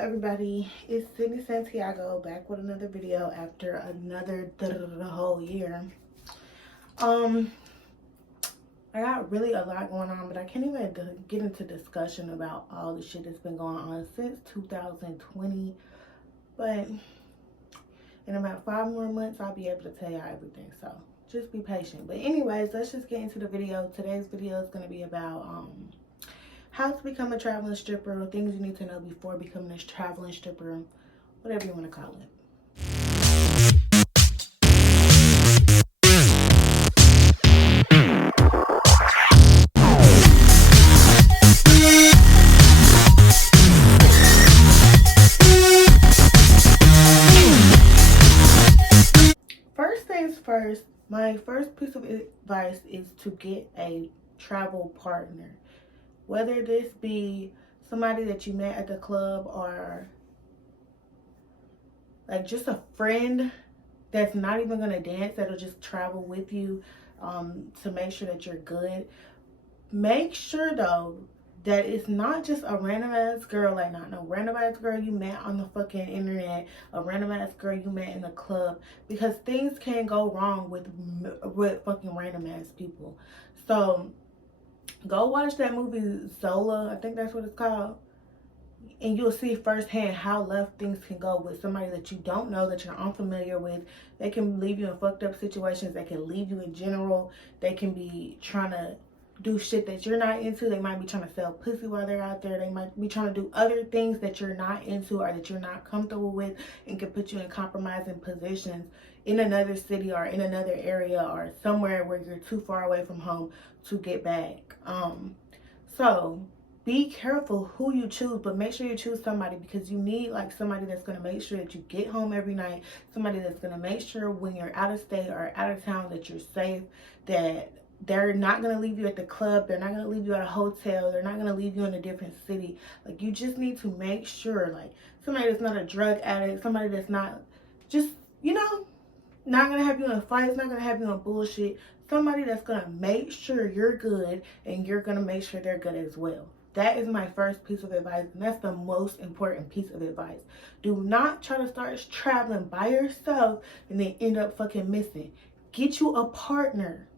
Everybody, it's Sydney Santiago back with another video after another whole year. I got really a lot going on, but I can't even get into discussion about all the shit that's been going on since 2020. But in about 5 more months, I'll be able to tell y'all everything. So just be patient. But anyways, let's just get into the video. Today's video is going to be about how to become a traveling stripper, things you need to know before becoming a traveling stripper, whatever you want to call it. First things first, my first piece of advice is to get a travel partner. Whether this be somebody that you met at the club or like just a friend that's not even gonna dance, that'll just travel with you to make sure that you're good. Make sure though that it's not just a random ass girl, like not no random ass girl you met on the fucking internet, a random ass girl you met in the club, because things can go wrong with fucking random ass people. So go watch that movie Zola, I think that's what it's called, and you'll see firsthand how left things can go with somebody that you don't know, that you're unfamiliar with. They can leave you in fucked up situations. They can leave you in general. They can be trying to do shit that you're not into. They might be trying to sell pussy while they're out there. They might be trying to do other things that you're not into or that you're not comfortable with, and can put you in compromising positions in another city or in another area or somewhere where you're too far away from home to get back. So be careful who you choose, but make sure you choose somebody, because you need like somebody that's going to make sure that you get home every night, somebody that's going to make sure when you're out of state or out of town that you're safe, that they're not going to leave you at the club, they're not going to leave you at a hotel, they're not going to leave you in a different city. Like, you just need to make sure, like, somebody that's not a drug addict, somebody that's not just, not going to have you in fights, not going to have you in bullshit, somebody that's going to make sure you're good and you're going to make sure they're good as well. That is my first piece of advice, and that's the most important piece of advice. Do not try to start traveling by yourself and then end up fucking missing. Get you a partner,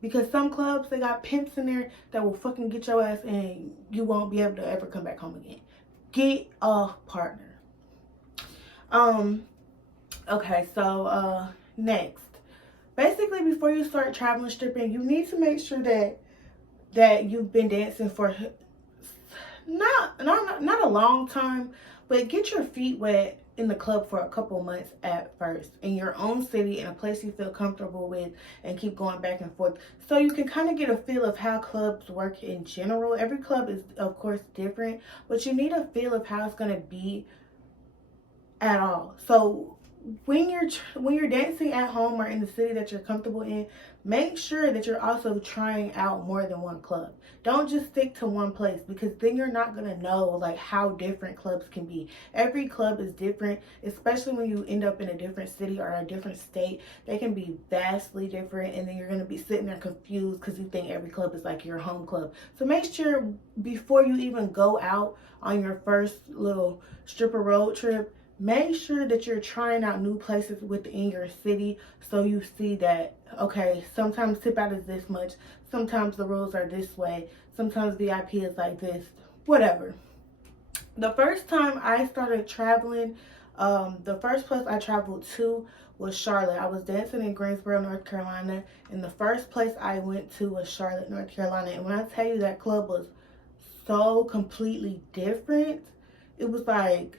because some clubs, they got pimps in there that will fucking get your ass and you won't be able to ever come back home again. Get a partner. Okay, so next. Basically, before you start traveling stripping, you need to make sure that you've been dancing for not a long time, but get your feet wet in the club for a couple months at first, in your own city, in a place you feel comfortable with, and keep going back and forth, so you can kind of get a feel of how clubs work in general. Every club is of course different, but you need a feel of how it's going to be at all. So when you're dancing at home or in the city that you're comfortable in, make sure that you're also trying out more than one club. Don't just stick to one place, because then you're not going to know like how different clubs can be. Every club is different, especially when you end up in a different city or a different state. They can be vastly different, and then you're going to be sitting there confused because you think every club is like your home club. So make sure before you even go out on your first little stripper road trip, make sure that you're trying out new places within your city, so you see that, okay, sometimes tip out is this much, sometimes the rules are this way, sometimes VIP is like this, whatever. The first time I started traveling, the first place I traveled to was Charlotte. I was dancing in Greensboro, North Carolina, and the first place I went to was Charlotte, North Carolina. And when I tell you that club was so completely different, it was like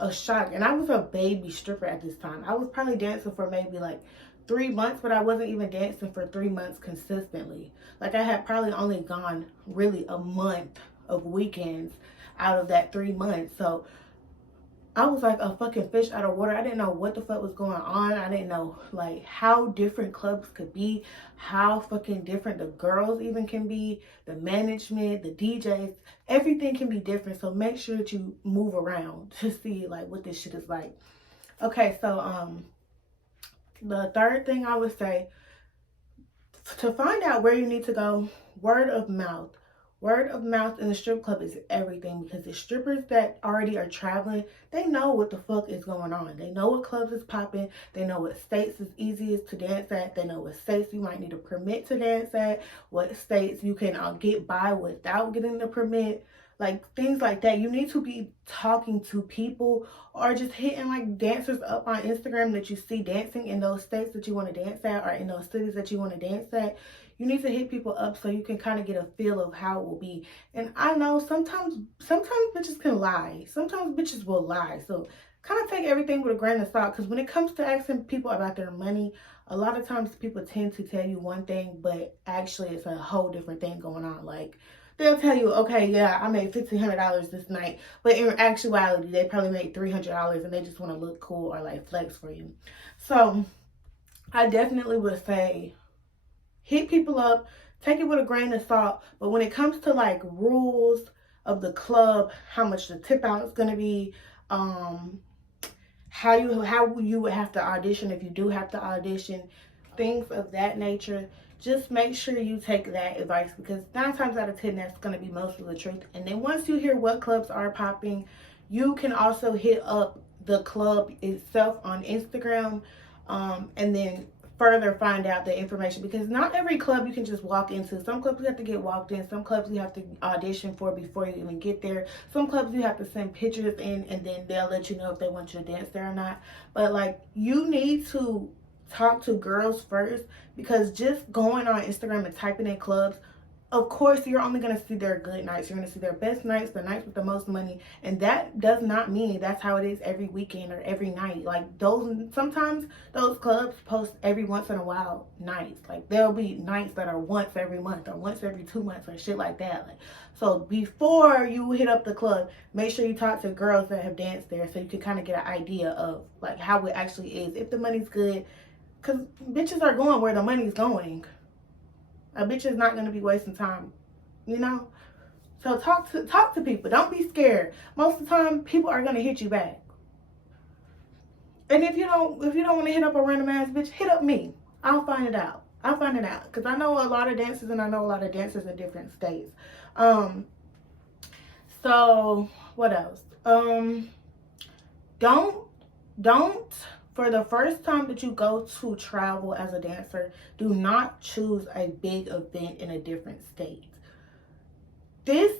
a shock. And I was a baby stripper at this time. I was probably dancing for maybe like 3 months, but I wasn't even dancing for 3 months consistently. Like, I had probably only gone really a month of weekends out of that 3 months. So I was like a fucking fish out of water. I didn't know what the fuck was going on. I didn't know like how different clubs could be, how fucking different the girls even can be, the management, the DJs, everything can be different. So make sure that you move around to see like what this shit is like. Okay, so the third thing I would say, to find out where you need to go, word of mouth. Word of mouth in the strip club is everything, because the strippers that already are traveling, they know what the fuck is going on. They know what clubs is popping. They know what states is easiest to dance at. They know what states you might need a permit to dance at. What states you can get by without getting the permit. Like things like that. You need to be talking to people, or just hitting like dancers up on Instagram that you see dancing in those states that you want to dance at, or in those cities that you want to dance at. You need to hit people up so you can kind of get a feel of how it will be. And I know sometimes bitches can lie. Sometimes bitches will lie. So kind of take everything with a grain of salt, because when it comes to asking people about their money, a lot of times people tend to tell you one thing, but actually it's a whole different thing going on. Like they'll tell you, okay, yeah, I made $1,500 this night, but in actuality they probably made $300, and they just want to look cool or like flex for you. So I definitely would say hit people up, take it with a grain of salt. But when it comes to like rules of the club, how much the tip out is going to be, how you would have to audition if you do have to audition, things of that nature, just make sure you take that advice, because 9 times out of 10 that's going to be most of the truth. And then once you hear what clubs are popping, you can also hit up the club itself on Instagram, and then further find out the information, because not every club you can just walk into. Some clubs you have to get walked in. Some clubs you have to audition for before you even get there. Some clubs you have to send pictures in, and then they'll let you know if they want you to dance there or not. But like, you need to talk to girls first, because just going on Instagram and typing in clubs, of course you're only going to see their good nights. You're going to see their best nights, the nights with the most money. And that does not mean that's how it is every weekend or every night. Like sometimes those clubs post every once in a while nights. Like there'll be nights that are once every month or once every 2 months or shit like that. Like, so before you hit up the club, make sure you talk to girls that have danced there, so you can kind of get an idea of like how it actually is, if the money's good. Because bitches are going where the money's going. A bitch is not going to be wasting time, you know? So talk to people. Don't be scared. Most of the time, people are going to hit you back. And if you don't want to hit up a random ass bitch, hit up me. I'll find it out. Because I know a lot of dancers, and I know a lot of dancers in different states. So what else? Don't for the first time that you go to travel as a dancer, do not choose a big event in a different state. This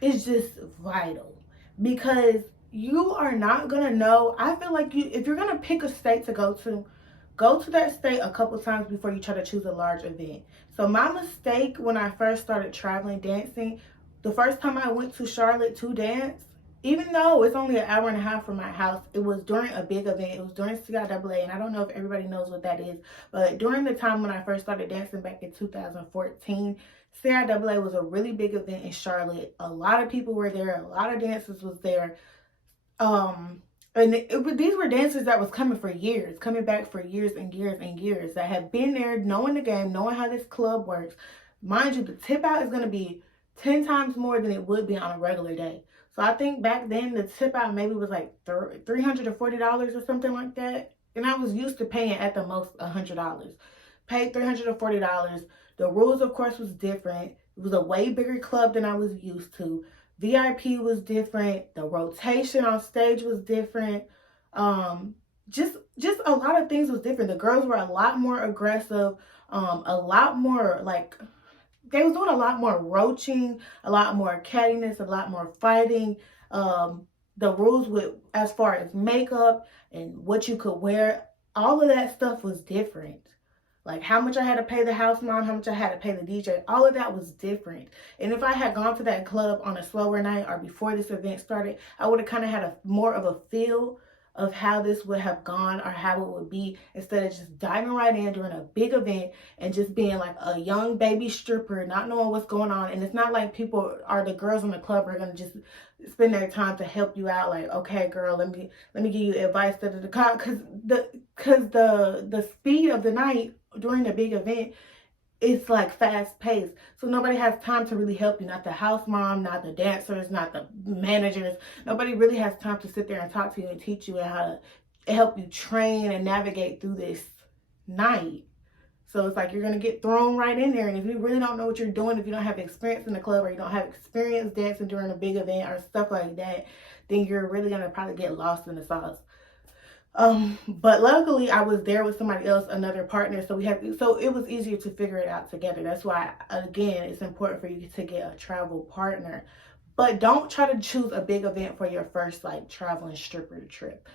is just vital, because you are not gonna know. I feel like if you're gonna pick a state to go to that state a couple times before you try to choose a large event. So my mistake when I first started traveling dancing, the first time I went to Charlotte to dance, even though it's only an hour and a half from my house, it was during a big event. It was during CIAA, and I don't know if everybody knows what that is, but during the time when I first started dancing back in 2014, CIAA was a really big event in Charlotte. A lot of people were there. A lot of dancers was there. And these were dancers that was coming back for years and years and years, that have been there, knowing the game, knowing how this club works. Mind you, the tip out is going to be 10 times more than it would be on a regular day. So I think back then the tip out maybe was like $340 or something like that. And I was used to paying at the most $100. Paid $340. The rules, of course, was different. It was a way bigger club than I was used to. VIP was different. The rotation on stage was different. Just a lot of things was different. The girls were a lot more aggressive. A lot more like, they was doing a lot more roaching, a lot more cattiness, a lot more fighting. The rules with as far as makeup and what you could wear, all of that stuff was different. Like how much I had to pay the house mom, how much I had to pay the DJ, all of that was different. And if I had gone to that club on a slower night or before this event started, I would have kind of had more of a feel of how this would have gone or how it would be, instead of just diving right in during a big event and just being like a young baby stripper, not knowing what's going on. And it's not like the girls in the club are gonna just spend their time to help you out. Like, okay, girl, let me give you advice. Because the speed of the night during the big event, it's like fast paced. So nobody has time to really help you. Not the house mom, not the dancers, not the managers. Nobody really has time to sit there and talk to you and teach you how to help you train and navigate through this night. So it's like you're going to get thrown right in there. And if you really don't know what you're doing, if you don't have experience in the club or you don't have experience dancing during a big event or stuff like that, then you're really going to probably get lost in the sauce. But luckily I was there with somebody else, another partner, so it was easier to figure it out together. That's why, again, it's important for you to get a travel partner. But don't try to choose a big event for your first like traveling stripper trip.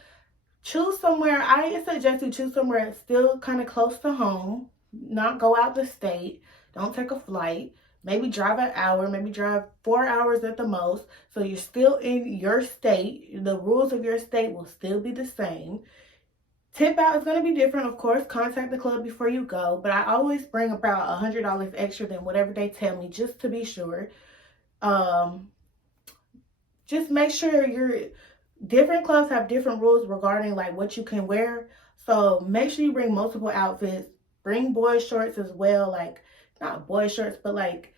Choose somewhere, I suggest you choose somewhere still kind of close to home, not go out the state, don't take a flight, maybe drive an hour, maybe drive 4 hours at the most, so you're still in your state. The rules of your state will still be the same. Tip out is going to be different, of course. Contact the club before you go, but I always bring about $100 extra than whatever they tell me, just to be sure. Just make sure different clubs have different rules regarding like what you can wear. So make sure you bring multiple outfits. Bring boy shorts as well, like not boy shorts, but like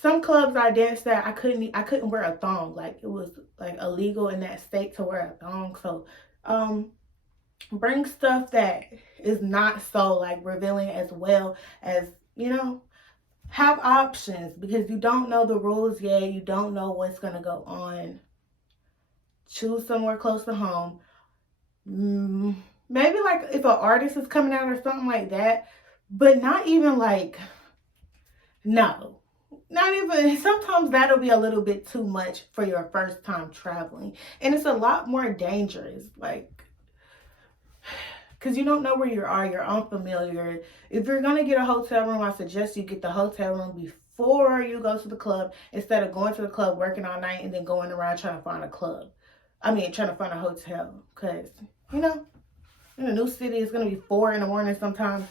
some clubs I danced at, I couldn't wear a thong. Like it was like illegal in that state to wear a thong. So bring stuff that is not so like revealing, as well as, you know, have options, because you don't know the rules yet. You don't know what's gonna go on. Choose somewhere close to home. Maybe like if an artist is coming out or something like that, but not even like, no, not even, sometimes that'll be a little bit too much for your first time traveling. And it's a lot more dangerous, like, because you don't know where you are, you're unfamiliar. If you're going to get a hotel room, I suggest you get the hotel room before you go to the club, instead of going to the club, working all night, and then going around trying to find a club. Trying to find a hotel, because, you know, in a new city, it's going to be 4 in the morning sometimes.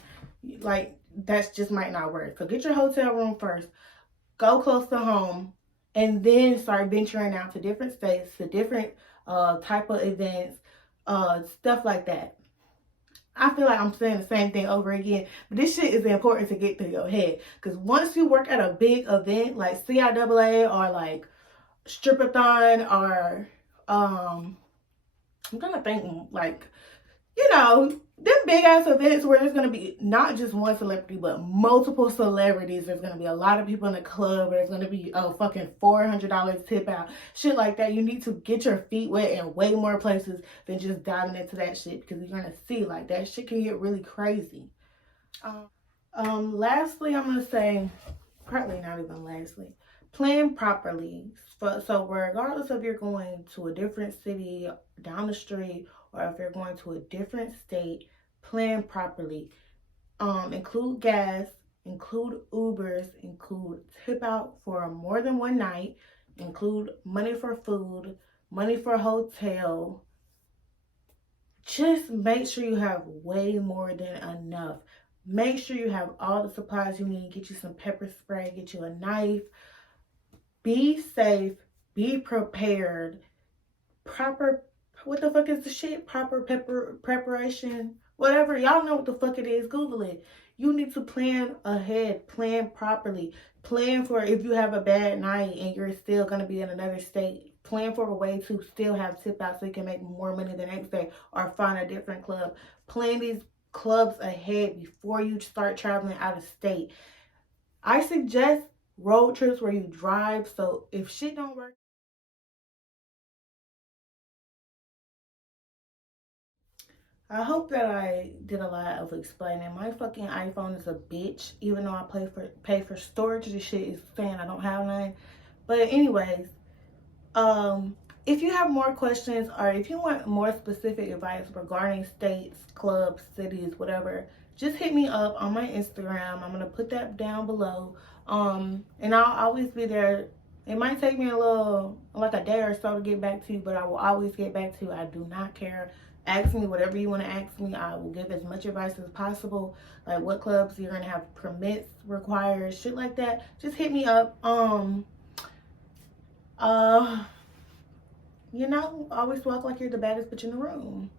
Like, that just might not work. So get your hotel room first. Go close to home. And then start venturing out to different states, to different type of events, stuff like that. I feel like I'm saying the same thing over again, but this shit is important to get through your head. Because once you work at a big event like CIAA or like Stripathon or I'm trying to think, like, you know, them big ass events where there's gonna be not just one celebrity but multiple celebrities. There's gonna be a lot of people in the club. There's gonna be a fucking $400 tip out, shit like that. You need to get your feet wet in way more places than just diving into that shit, because you're gonna see like that shit can get really crazy. Lastly, I'm gonna say, partly not even lastly, plan properly. So regardless if you're going to a different city down the street or if you're going to a different state, plan properly. Include gas, include Ubers, include tip out for more than one night, include money for food, money for hotel. Just make sure you have way more than enough. Make sure you have all the supplies you need. Get you some pepper spray, get you a knife. Be safe, be prepared. Proper, what the fuck is the shit? Proper preparation, whatever. Y'all know what the fuck it is. Google it. You need to plan ahead, plan properly. Plan for if you have a bad night and you're still going to be in another state. Plan for a way to still have tip out so you can make more money the next day or find a different club. Plan these clubs ahead before you start traveling out of state. I suggest road trips where you drive, so if shit don't work. I hope that I did a lot of explaining. My fucking iPhone is a bitch. Even though I pay for storage, this shit is saying I don't have none. But anyways, if you have more questions or if you want more specific advice regarding states, clubs, cities, whatever, just hit me up on my Instagram. I'm gonna put that down below. And I'll always be there. It might take me like a day or so to get back to you, but I will always get back to you. I do not care. Ask me whatever you want to ask me. I will give as much advice as possible. Like what clubs you're gonna have permits required, shit like that. Just hit me up. You know, always walk like you're the baddest bitch in the room.